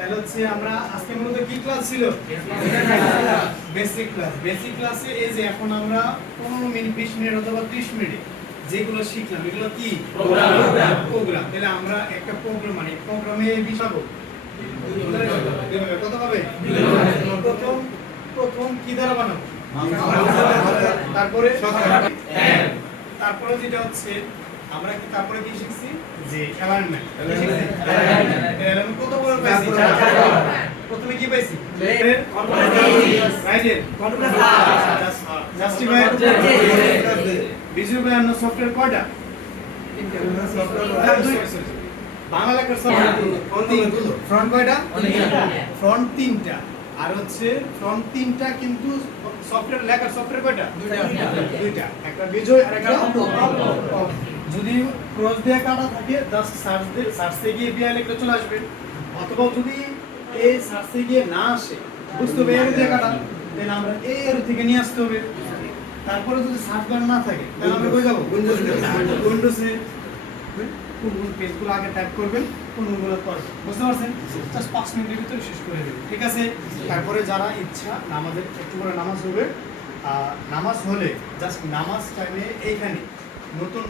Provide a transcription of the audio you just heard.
তাহলে হচ্ছে আমরা আজকে মূলত কি ক্লাস ছিল? Basic class. বেসিক ক্লাসে এই যে এখন আমরা 15 মিনিট 20 মিনিট অথবা 30 মিনিট যেগুলো শিখলাম এগুলো কি প্রোগ্রাম। তাহলে আমরা একটা প্রোগ্রাম মানে প্রোগ্রামে বিষয় কত পাবে? প্রথম কি দ্বারা বানাবো? তারপরে তারপরে যেটা হচ্ছে আমরা কি তারপরে কি শিখছি যে অ্যালাইনমেন্ট। অ্যালাইনমেন্ট কত বড় পাইছি? প্রথমে কি পাইছি? রাইট এর জাস্টিফাই ভিজুয়াল বানানো সফটওয়্যার কয়টা? বাংলা লেখার সফটওয়্যার ফ্রন্ট কয়টা? ফ্রন্ট তিনটা। আর হচ্ছে ফ্রন্ট তিনটা কিন্তু সফটওয়্যার লেখার সফটওয়্যার কয়টা? দুইটা, একটা বিজয় আর একটা যদি ক্রস দিয়ে কাটা থাকে জাস্ট সার্চে গিয়ে বিআই লিখলে চলে আসবে, অথবা যদি এই সার্চে গিয়ে না আসে বুঝতে হবে এর দিয়ে কাটা, তাহলে আমরা এর থেকে নিয়ে আসতে হবে। তারপরে যদি সার্চ বার না থাকে তাহলে আমরা কই যাব? উইন্ডোজে কোন পেজগুলো আগে টাইপ করবেন কোনগুলো করবেন, বুঝতে পারছেন? জাস্ট 5 মিনিটের ভিতরে শেষ করে দেবেন, ঠিক আছে? তারপরে যারা ইচ্ছা নামাজের একটু করে নামাজ হবে, নামাজ হলে জাস্ট নামাজ টাইমে এইখানে নতুন